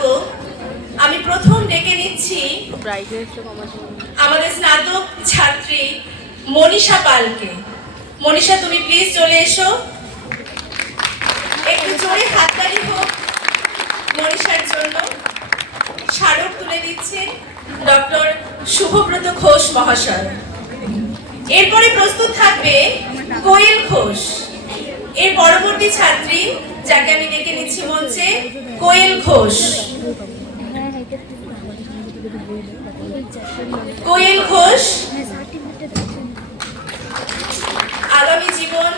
থাকো। আমি প্রথম ডেকে নিচ্ছি আমাদের স্নাতক ছাত্রী মনীষা পালকে। মনীষা, তুমি প্লিজ চলে এসো। একটু জোরে হাততালি হোক মনীষার জন্য। স্মারক তুলে দিচ্ছে ডক্টর শুভব্রত ঘোষ মহাশয়। এরপরে প্রস্তুত থাকবে কোয়েল ঘোষ। এর পরবর্তী ছাত্রী যাকে আমি ডেকে নিচ্ছি মঞ্চে, কোয়েল ঘোষ। কোয়েল ঘোষ, আগামী জীবন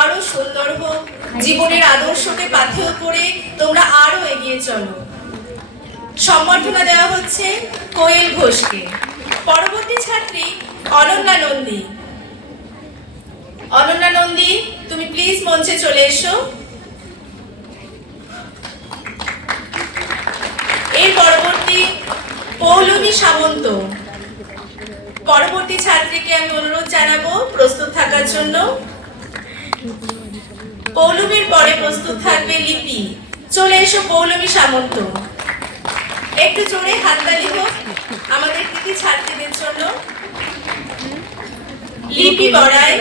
আরো সুন্দর হোক, জীবনের আদর্শকে পাথেয় করে তোমরা আরো এগিয়ে চলো। সম্বর্ধনা দেওয়া হচ্ছে কোয়েল ঘোষকে। পরবর্তী ছাত্রী অনন্যা নন্দী। অনন্যা নন্দী, তুমি প্লিজ মঞ্চে চলে এসো। এর পরবর্তী পৌলমী সামন্ত। পরবর্তী ছাত্রীকে আমি অনুরোধ জানাবো প্রস্তুত থাকার জন্য। পৌলমীর পরে প্রস্তুত থাকবে লিপি। চলে এসো পৌলমী সামন্ত। একটু জোরে হাততালি হোক আমাদের কৃতি ছাত্রীদের জন্য। লিপি বড়াই,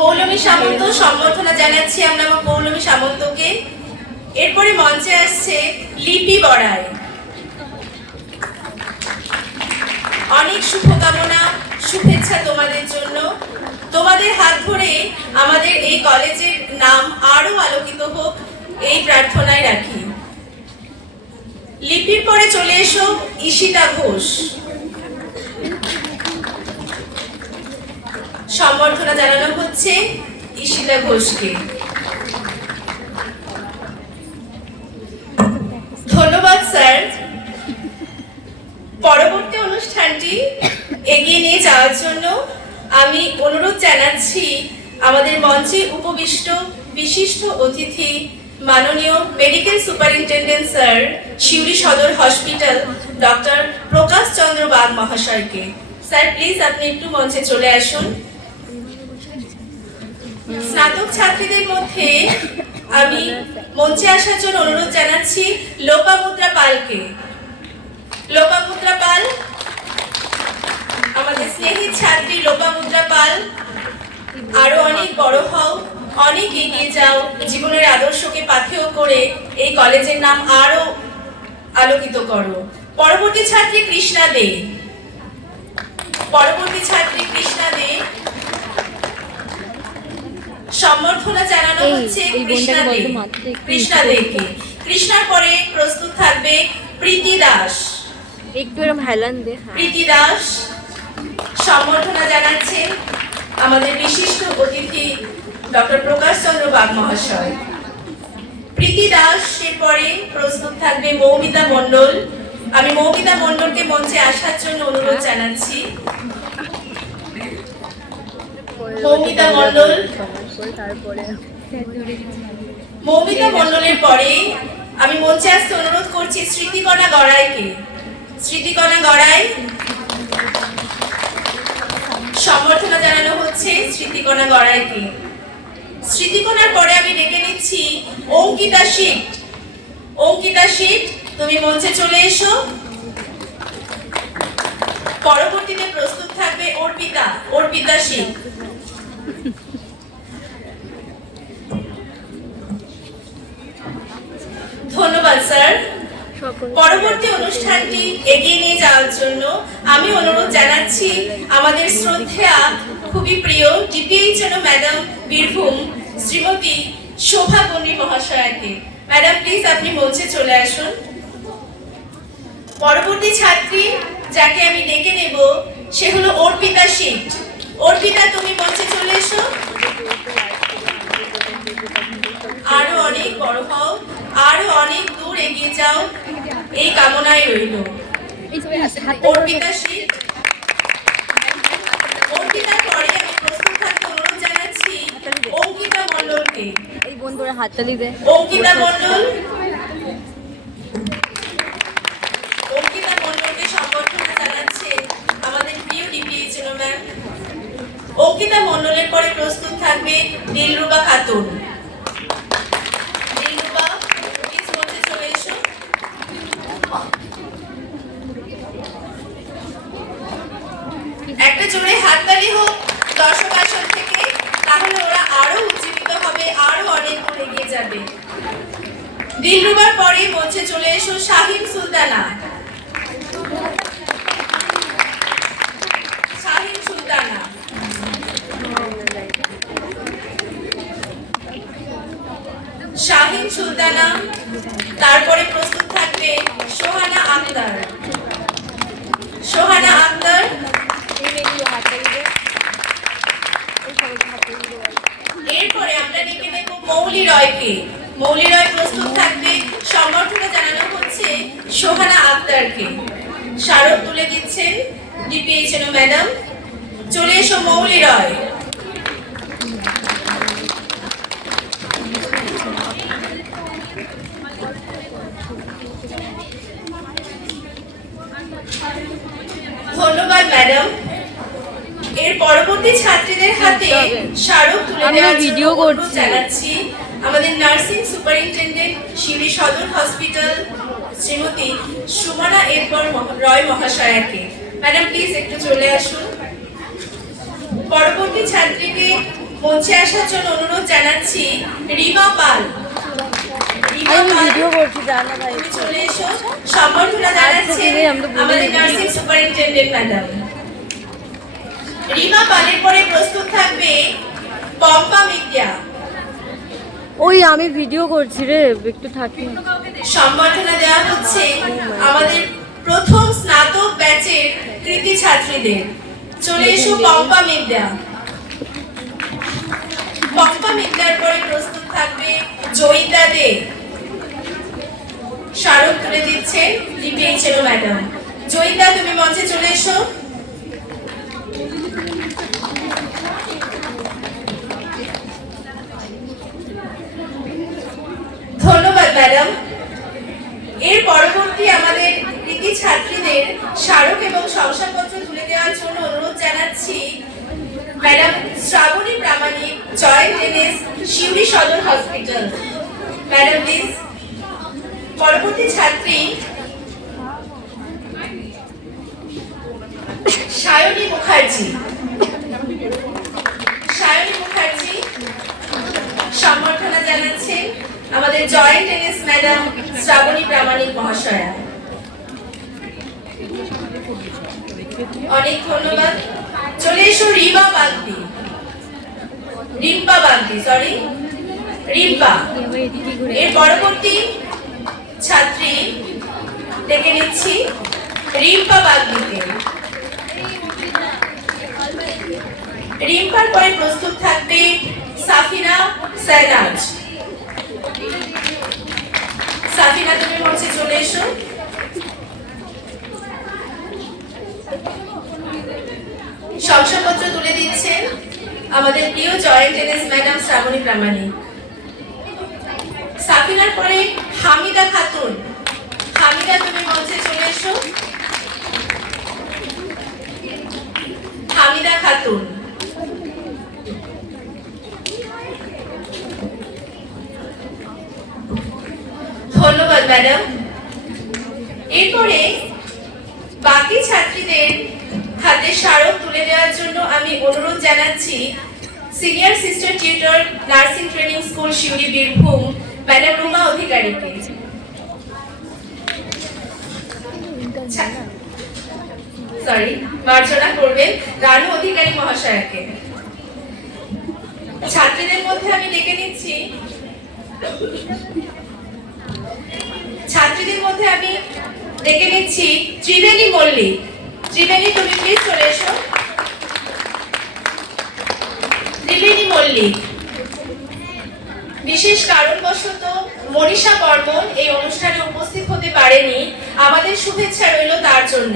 পৌলমী সামন্ত। সম্বর্ধনা জানাচ্ছি আমরা পৌলমী সামন্তকে। এরপরে মঞ্চে আসছে লিপি বড়াই। অনেক শুভকামনা, শুভেচ্ছা তোমাদের জন্য। তোমাদের হাত ধরে আমাদের এই কলেজের নাম আরো আলোকিত হোক, এই প্রার্থনায় রাখি। লিপির পরে চলে এসো ঈশিতা ঘোষ। সম্বর্ধনা জানানো হচ্ছে ঈশিতা ঘোষকে। ধন্যবাদ স্যার। পরবর্তী অনুষ্ঠানটি এগিয়ে নিয়ে যাওয়ার জন্য আমি অনুরোধ জানাচ্ছি আমাদের মঞ্চে উপবিষ্ট বিশিষ্ট অতিথি মাননীয় মেডিকেল সুপারিনটেন্ডেন্ট স্যার, শিউরি সদর হসপিটাল, ডক্টর প্রকাশ চন্দ্র বাগ মহাশয়কে। স্যার প্লিজ আপনি একটু মঞ্চে চলে আসুন। স্নাতক ছাত্রীদের মধ্যে আমি মঞ্চে আসার জন্য অনুরোধ জানাচ্ছি লোপামুদ্রা পালকে। লোপামুদ্রা পাল, আমাদের স্নেহী ছাত্রী লোপামুদ্রা পাল, আরো অনেক বড় হও, অনেক এগিয়ে যাও, জীবনের আদর্শকে পাথেয় করে এই কলেজের নাম আরো আলোকিত করো। পরবর্তী ছাত্রী কৃষ্ণা দে। পরবর্তী ছাত্রী কৃষ্ণা দে। সম্বর্ধনা জানানো হচ্ছে কৃষ্ণা দেকে। কৃষ্ণার পরে প্রস্তুত থাকবে প্রীতি দাস। একটু এরকম হেলান দে। প্রীতি দাস। সম্বর্ধনা জানাচ্ছে আমাদের বিশিষ্ট অতিথি ডক্টর প্রকাশ চন্দ্র বাগ মহাশয়। প্রীতি দাসের পরে প্রস্তুত থাকবে মৌমিতা মণ্ডল। আমি মৌমিতা মণ্ডলকে মঞ্চে আসার জন্য অনুরোধ জানাচ্ছি। মৌমিতা মণ্ডল। মৌমিতা মণ্ডলের পরে আমি মঞ্চে আসতে অনুরোধ করছি স্মৃতিকণা গড়াইকে। স্মৃতিকণা গড়াই। সম্বর্ধনা জানানো হচ্ছে স্মৃতিকণা গড়াইকে। স্মৃতিকণার পরে আমি ডেকে নিচ্ছি অঙ্কিতা শীত। অঙ্কিতা শীত, তুমি মঞ্চে চলে এসো। পরবর্তীতে প্রস্তুত থাকবে অর্পিতা শীত। ধন্যবাদ স্যার। পরবর্তী অনুষ্ঠানটি এগিয়ে নিয়ে যাওয়ার জন্য আমি অনুরোধ জানাচ্ছি আমাদের শ্রদ্ধেয়া খুবই প্রিয় ডিপিএইচএনও ম্যাডাম বীরভূম শ্রীমতী শোভা বন্ডি মহাশয়াকে। ম্যাডাম প্লিজ আপনি মঞ্চে চলে আসুন। পরবর্তী ছাত্রী যাকে আমি ডেকে নেব সে হলো অর্পিতা শীত। অর্পিতা, তুমি মঞ্চে চলে এসো। আরো অনেক বড় হও, আরো অনেক দূর এগিয়ে যাও, এই কামনায় রইল। অর্পিতা শীত। অর্পিতার পরে আমি প্রস্তুত থাকতে অনুরোধ জানাচ্ছি অঙ্কিতা মণ্ডলকে। এই বন্ধুরা হাততালি দে। অঙ্কিতা মণ্ডল। অঙ্কিতা মণ্ডলকে সম্বর্ধনা জানাচ্ছে আমাদের প্রিয় ডিপিএইচএনও ম্যাম। অঙ্কিতা মণ্ডলের পরে প্রস্তুত থাকবে দিলরুবা খাতুন। দিলরুবা, দিলরুবার পরে মঞ্চে চলে এসো শাহিন সুলতানা। শাহিন সুলতানা। শাহিন সুলতানা। তারপরে প্রস্তুত থাকবে সোহানা আক্তার। সোহানা আক্তার। এরপরে আমরা ডেকে নেব মৌলি রয়কে। মৌলি রয় প্রস্তুত থাকবে। সম্বর্ধনা জানানো হচ্ছে সোহানা আক্তারকে। স্মারক তুলে দিচ্ছেন ডিপিএইচএনও ম্যাডাম। চলে এসো মৌলি রয়। ধন্যবাদ ম্যাডাম। এর পরবর্তী ছাত্রীদের হাতে স্মারক তুলে দেওয়ার ভিডিও জানাচ্ছি আমাদের নার্সিং সুপারিনটেন্ডেন্ট শিউরি সদর হসপিটাল শ্রীমতী সুমনা এরপর রয় মহাশয়াকে। ম্যাডাম প্লিজ একটু চলে আসুন। পরবর্তী ছাত্রীকে মঞ্চে আসার জন্য অনুরোধ জানাচ্ছি রিমা পাল। চলে এসো। সম্বর্ধনা জানাচ্ছি আমাদের নার্সিং সুপারিনটেন্ডেন্ট ম্যাডাম। রিমা পালের পরে প্রস্তুত থাকবে পম্পা মিডিয়া। ওই আমি ভিডিও করছি রে, একটু থাকি। সম্বর্ধনা দেওয়া হচ্ছে আমাদের প্রথম স্নাতক ব্যাচের কৃতি ছাত্রীদের। চলে এসো পম্পা মিডিয়া। পম্পা মিডিয়ার পরে প্রস্তুত থাকবে জয়িতা দে। স্মারক তুলে দিচ্ছে ডিপিএইচএনও ম্যাডাম। জয়িতা তুমি মঞ্চে চলে এসো। ধন্যবাদ ম্যাডাম। এর পরবর্তী আমাদের কৃতি ছাত্রীদের স্মারক এবং শংসাপত্র তুলে দেওয়ার জন্য অনুরোধ জানাচ্ছি ম্যাডাম শ্রাবণী প্রামাণিক, জয়েন্ট এনএস, শিউরি সদর হসপিটাল। Madam please. পরবর্তী ছাত্রী সায়নী মুখার্জি। সায়নী মুখার্জি সম্বর্ধনা জানাচ্ছেন আমাদের জয়েন্ট এনএস ম্যাডাম শ্রাবণী প্রামাণিক মহাশয়া। অনেক ধন্যবাদ। চলে এসো রিম্পা বাগদি। রিম্পা বাগদি, সরি রিম্পা। এর পরবর্তী ছাত্রী ডেকে নিচ্ছি রিম্পা বাগদিকে। রিম্পার পরে প্রস্তুত থাকবে সাফিনা সাইনাজ। সাফিনা তুমি মঞ্চে চলে এসো। শংসাপত্র তুলে দিচ্ছেন আমাদের প্রিয় জয়েন্ট এনএস ম্যাডাম শ্রাবণী প্রামাণিক। সাফিনার পরে হামিদা খাতুন। হামিদা তুমি মঞ্চে চলে এসো। হামিদা খাতুন। ধন্যবাদ ম্যাডাম। এরপরে বাকি ছাত্রীদের হাতে স্মারক তুলে দেওয়ার জন্য আমি অনুরোধ জানাচ্ছি senior sister tutor, nursing training school, Siuri, Birbhum, madam Ruma অধিকারীকে। মার্জনা করবেন রানু অধিকারী মহাশয়াকে। ছাত্রীদের মধ্যে আমি ডেকে নিচ্ছি ত্রিবেণী মল্লিক। ত্রিবেণী তুমি প্লিজ চলে এসো। ত্রিবেণী মল্লিক বিশেষ কারণবশত মনীষা বর্মন এই অনুষ্ঠানে উপস্থিত হতে পারেনি, আমাদের শুভেচ্ছা রইল তার জন্য।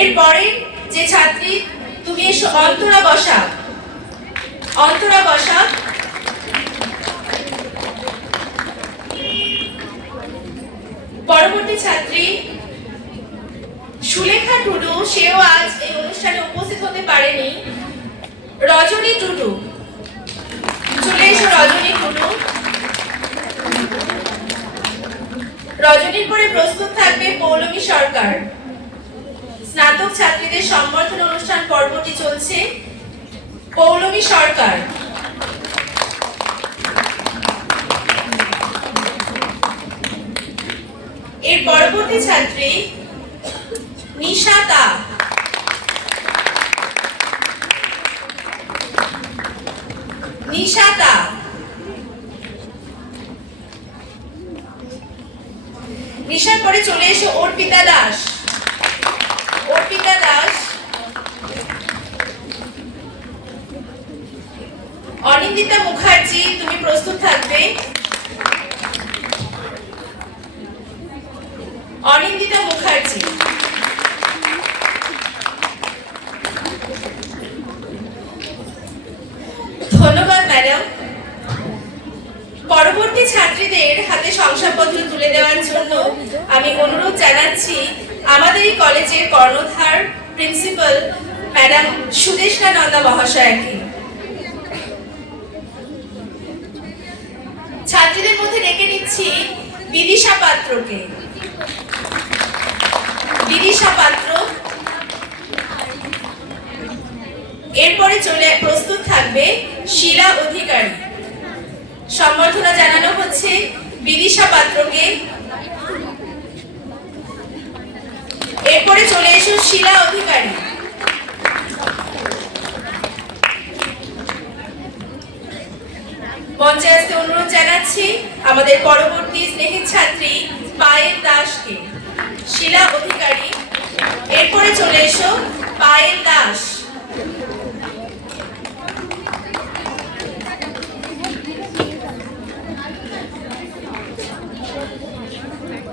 এরপরে যে ছাত্রী তুমি এসো অন্তরা বসাক। অন্তরা বসাক। পরবর্তী ছাত্রী সুলেখা টুডু, সেও আজ এই অনুষ্ঠানে উপস্থিত হতে পারেনি। রজনী টুডু, চলে এসো রজনী টুডু। রজনীর পরে প্রস্তুত থাকবে পৌলমী সরকার। স্নাতক ছাত্রীদের সম্বর্ধনা অনুষ্ঠান পর্বটি চলছে। পৌলমী সরকার। এর পরবর্তী ছাত্রী নিশাতা। নিশাতা। নিশার পরে চলে এসো অর্পিতা দাস। অর্পিতা দাস। অনিন্দিতা মুখার্জি, তুমি প্রস্তুত থাকবে। অনিন্দিতা মুখার্জি। ধন্যবাদ ম্যাডাম। পরবর্তী ছাত্রীদের হাতে শংসাপত্র তুলে দেওয়ার জন্য আমি অনুরোধ জানাচ্ছি আমাদের এই কলেজের কর্ণধার প্রিন্সিপাল ম্যাডাম সুদেষ্ণা নন্দা মহাশয়াকে। ছাত্রীদের মধ্যে ডেকে নিচ্ছি বিদিশা পাত্রকে। বিদিশা পাত্র। এরপরে প্রস্তুত থাকবে শিলা অধিকারী। সম্বর্ধনা জানানো হচ্ছে বিদিশা পাত্রকে। এরপরে চলে এসো শিলা অধিকারী। মঞ্চে আসতে অনুরোধ জানাচ্ছি আমাদের পরবর্তী স্নেহের ছাত্রী পায়েল দাসকে। শিলা অধিকারী। এরপরে চলে এসো পায়েল দাস।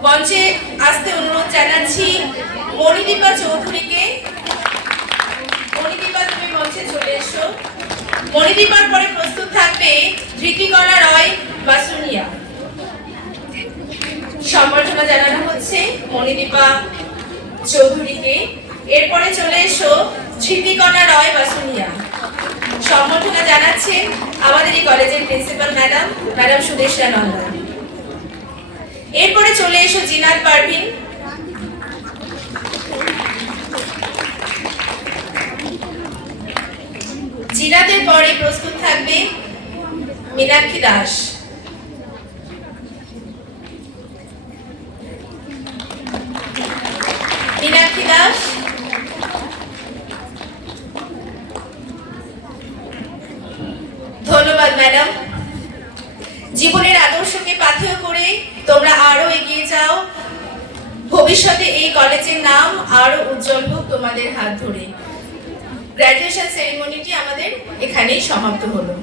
মঞ্চে আসতে অনুরোধ জানাচ্ছি মণিদীপা চৌধুরীকে। মণিদীপা, তুমি মঞ্চে চলে এসো। মণিদীপার পরে প্রস্তুত থাকবে ধৃতিকণা রয় বাসুনিয়া। সম্বর্ধনা জানানো হচ্ছে মণিদীপা চৌধুরীকে। এরপরে চলে এসো ধৃতিকণা রয় বাসুনিয়া। সম্বর্ধনা জানাচ্ছেন আমাদের এই কলেজের প্রিন্সিপাল ম্যাডাম সুদেষ্ণা নন্দা। এরপরে চলে এসো জিনাত পারভিন। জিনাতের পরে প্রস্তুত থাকবে মীনাক্ষী দাস। মীনাক্ষী দাস। ধন্যবাদ ম্যাডাম। জীবনের আদর্শকে পাথেয় করে তোমরা আরো এগিয়ে যাও। ভবিষ্যতে এই কলেজের নাম আরো উজ্জ্বল হোক তোমাদের হাত ধরে। গ্র্যাজুয়েশন সেরেমনিটি আমাদের এখানেই সমাপ্ত হলো।